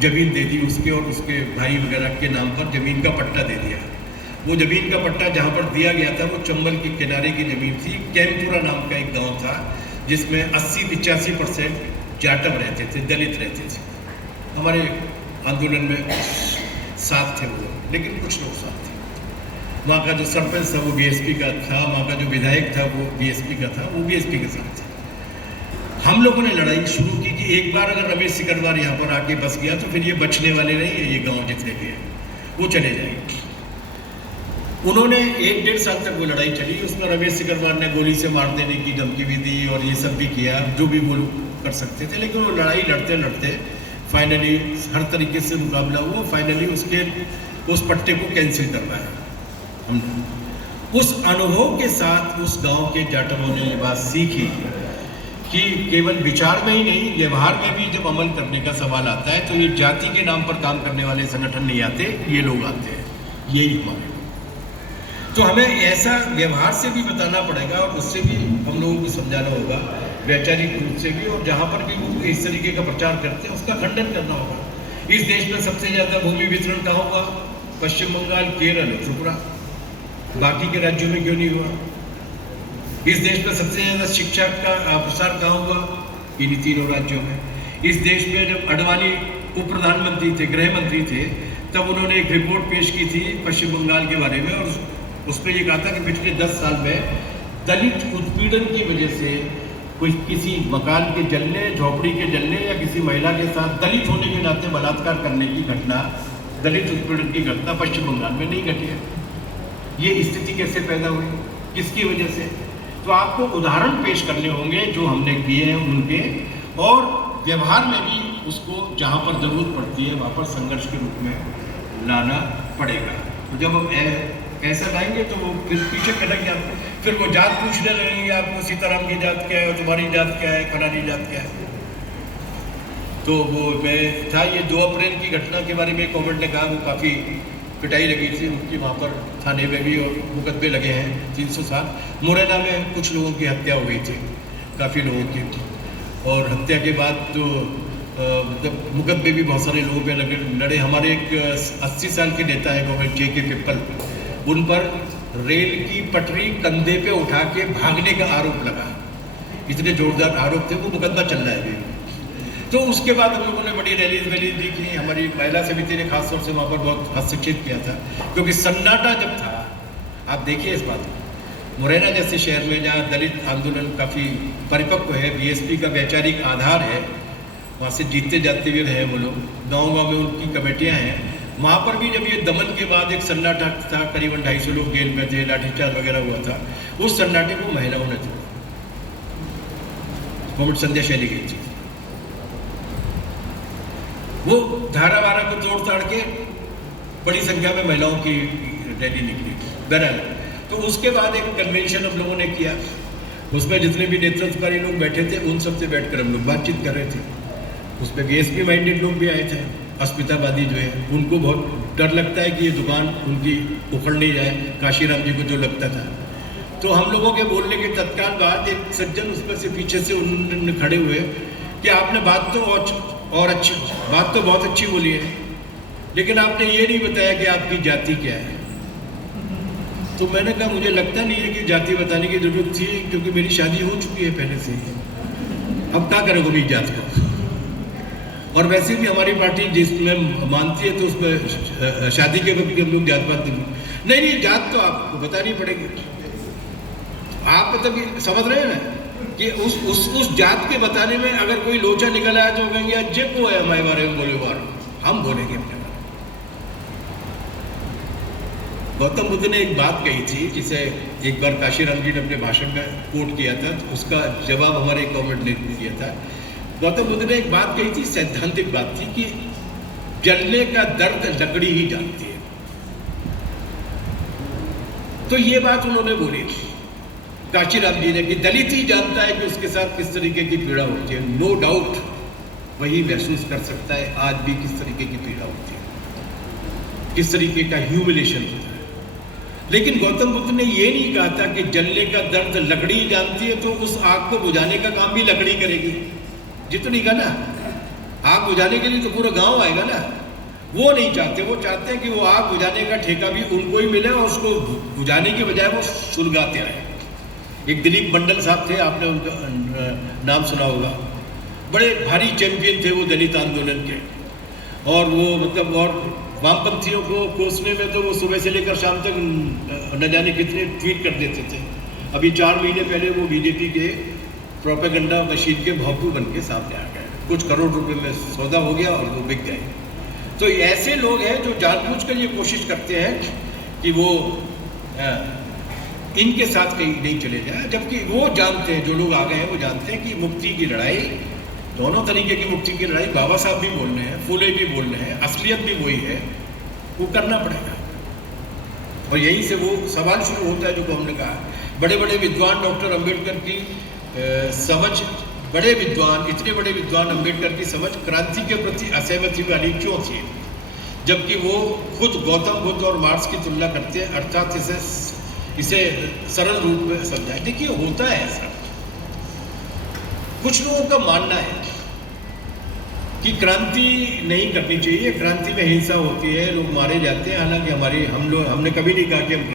ज़मीन दे दी उसके और उसके भाई वगैरह के नाम पर ज़मीन का पट्टा दे दिया। वो ज़मीन का पट्टा जहाँ पर दिया गया था वो चंबल के किनारे की ज़मीन थी। कैमपुरा नाम का एक गांव था जिसमें 80-85% जाटव रहते थे, दलित रहते थे। हमारे आंदोलन में साथ थे वो, लेकिन कुछ लोग साथ थे। वहाँ का जो सरपंच था वो बीएसपी का था, वहाँ का जो विधायक था वो बीएसपी का था, वो बीएसपी के साथ था। हम लोगों ने लड़ाई शुरू की कि एक बार अगर रमेश सिकरवार यहाँ पर आके बस गया तो फिर ये बचने वाले नहीं है, ये गांव जितने भी हैं वो चले जाएंगे। उन्होंने 1-1.5 साल तक वो लड़ाई चली। उसमें रमेश सिकरवार ने गोली से मार देने की धमकी भी दी और ये सब भी किया जो भी वो कर सकते थे, लेकिन वो लड़ाई लड़ते लड़ते फाइनली हर तरीके से मुकाबला हुआ। फाइनली उस पट्टे को कैंसिल करवाया हमने। उस अनुभव के साथ उस गांव के जाटवों ने ये बात सीखी कि केवल विचार में ही नहीं, व्यवहार में भी जब अमल करने का सवाल आता है तो ये जाति के नाम पर काम करने वाले संगठन नहीं आते, ये लोग आते हैं, यही हमारे। तो हमें ऐसा व्यवहार से भी बताना पड़ेगा और उससे भी हम लोगों को समझाना होगा, वैचारिक रूप से भी, और जहाँ पर भी वो इस तरीके का प्रचार करते हैं उसका खंडन करना होगा। इस देश में सबसे ज़्यादा भूमि वितरण कहाँ हुआ? पश्चिम बंगाल, केरल, त्रिपुरा। बाकी के राज्यों में क्यों नहीं हुआ? इस देश में सबसे ज़्यादा शिक्षा का प्रसार कहाँ हुआ? इन्हीं तीनों राज्यों में। इस देश में जब अडवाणी उप प्रधानमंत्री थे, गृह मंत्री थे, तब उन्होंने एक रिपोर्ट पेश की थी पश्चिम बंगाल के बारे में और उसमें ये कहा था कि पिछले 10 साल में दलित उत्पीड़न की वजह से कोई किसी मकान के जलने, झोपड़ी के जलने या किसी महिला के साथ दलित होने के नाते बलात्कार करने की घटना, दलित उत्पीड़न की घटना पश्चिम बंगाल में नहीं घटी है। ये स्थिति कैसे पैदा हुई, किसकी वजह से? तो आपको उदाहरण पेश करने होंगे जो हमने किए हैं उनके, और व्यवहार में भी उसको जहाँ पर ज़रूरत पड़ती है वहाँ पर संघर्ष के रूप में लाना पड़ेगा। तो जब हम ऐसा लाएंगे तो वो फिर पीछे कटक जाते, फिर वो जात पूछने लगेंगे आपको सीताराम की जात क्या है और तुम्हारी जात क्या है, फलानी जात क्या है। तो वो मैं था, ये 2 अप्रैल की घटना के बारे में कमेंट ने कहा, वो काफ़ी पिटाई लगी थी उनकी, वहाँ पर थाने में भी और मुकदमे लगे हैं 307। मुरैना में कुछ लोगों की हत्या हो गई थी, काफ़ी लोगों की, और हत्या के बाद तो मतलब मुकदमे भी बहुत सारे लोगों पे लड़े। हमारे एक 80 साल के नेता है गवर्नमेंट JK पिप्पल, उन पर रेल की पटरी कंधे पे उठा के भागने का आरोप लगा। इतने जोरदार आरोप थे, वो मुकदमा चल रहा है अभी। तो उसके बाद हम लोगों ने बड़ी रैलीज देखी। हमारी महिला समिति ने खासतौर से वहाँ पर बहुत हस्तक्षेप किया था, क्योंकि सन्नाटा जब था, आप देखिए इस बात को, मुरैना जैसे शहर में जहाँ दलित आंदोलन काफ़ी परिपक्व है, BSP का वैचारिक आधार है, वहाँ से जीतते जाते हुए रहे वो लोग, गाँव में उनकी कमेटियाँ हैं, वहाँ पर भी जब ये दमन के बाद एक सन्नाटा था, करीबन 250 लोग जेल में थे, लाठीचार्ज वगैरह हुआ था, उस सन्नाटे को महिलाओं ने तोड़ा। मोहम्मद संध्या शैली गई थी, वो धारा 12 को तोड़ ताड़ के बड़ी संख्या में महिलाओं की रैली निकली। बहरहाल, तो उसके बाद एक कन्वेंशन हम लोगों ने किया, उसमें जितने भी नेतृत्वकारी लोग बैठे थे उन सबसे बैठकर हम लोग बातचीत कर रहे थे। उसमें BSP माइंडेड लोग भी आए थे, अस्मितावादी जो है, उनको बहुत डर लगता है कि ये दुकान उनकी उखड़ नहीं जाए, काशीराम जी को जो लगता था। तो हम लोगों के बोलने के तत्काल बाद एक सज्जन उसमें से पीछे से उन्होंने खड़े हुए कि आपने बात तो बहुत अच्छी बोली है, लेकिन आपने ये नहीं बताया कि आपकी जाति क्या है। तो मैंने कहा मुझे लगता नहीं है कि जाति बताने की जरूरत थी, क्योंकि मेरी शादी हो चुकी है पहले से ही, अब क्या करोगे मेरी जात को। और वैसे भी हमारी पार्टी जिसमें मानती है तो उसमें शादी के वक्त भी हम लोग जात पात नहीं, जात तो आपको बतानी पड़ेगी। आप मतलब समझ रहे हैं ना कि उस जात के बताने में अगर कोई लोचा निकल आया तो कहेंगे जे को है हमारे बारे में बोले बार, हम बोलेंगे अपने बारे में। गौतम बुद्ध ने एक बात कही थी, जिसे एक बार काशीराम जी ने अपने भाषण में कोट किया था, तो उसका जवाब हमारे गवर्नमेंट ने दिया था। गौतम बुद्ध ने एक बात कही थी, सैद्धांतिक बात थी, कि जलने का दर्द लकड़ी ही जानती है। तो ये बात उन्होंने बोली थी काशीराम जी ने, कि दलित ही जानता है कि उसके साथ किस तरीके की पीड़ा होती है। नो डाउट वही महसूस कर सकता है आज भी किस तरीके की पीड़ा होती है, किस तरीके का ह्यूमिलेशन होता है। लेकिन गौतम बुद्ध ने ये नहीं कहा था कि जलने का दर्द लकड़ी जानती है तो उस आग को बुझाने का काम भी लकड़ी करेगी। जितनी का ना, आग बुझाने के लिए तो पूरा गांव आएगा ना, वो नहीं चाहते। वो चाहते हैं कि वो आग बुझाने का ठेका भी उनको ही मिले और उसको बुझाने की बजाय वो सुलगाते रहे। एक दिलीप मंडल साहब थे, आपने उनका नाम सुना होगा, बड़े भारी चैंपियन थे वो दलित आंदोलन के, और वो मतलब और वामपंथियों को कोसने में तो वो सुबह से लेकर शाम तक न जाने कितने ट्वीट कर देते थे। अभी 4 महीने पहले वो बीजेपी के प्रोपेगेंडा मशीन के भौंकू बन के सामने आ गए, कुछ करोड़ रुपए में सौदा हो गया और वो बिक गए। तो ऐसे लोग हैं जो जानबूझकर ये कोशिश करते हैं कि वो इनके साथ कहीं नहीं चले जाए, जबकि वो जानते हैं, जो लोग आ गए हैं वो जानते हैं कि मुक्ति की लड़ाई, दोनों तरीके की मुक्ति की लड़ाई, बाबा साहब भी बोल रहे हैं, फूले भी बोल रहे हैं, असलियत भी वही है, वो करना पड़ेगा। और यहीं से वो सवाल शुरू होता है जो हमने कहा, बड़े बड़े विद्वान डॉक्टर अंबेडकर की समझ, बड़े विद्वान, इतने बड़े विद्वान अम्बेडकर की समझ क्रांति के प्रति असहमति वाली क्यों थी, जबकि वो खुद गौतम बुद्ध और मार्क्स की तुलना करते हैं, अर्थात इसे सरल रूप में समझाए। देखिए होता है ऐसा, कुछ लोगों का मानना है कि क्रांति नहीं करनी चाहिए, क्रांति में हिंसा होती है, लोग मारे जाते हैं। हालांकि हमने कभी नहीं कहा कि हम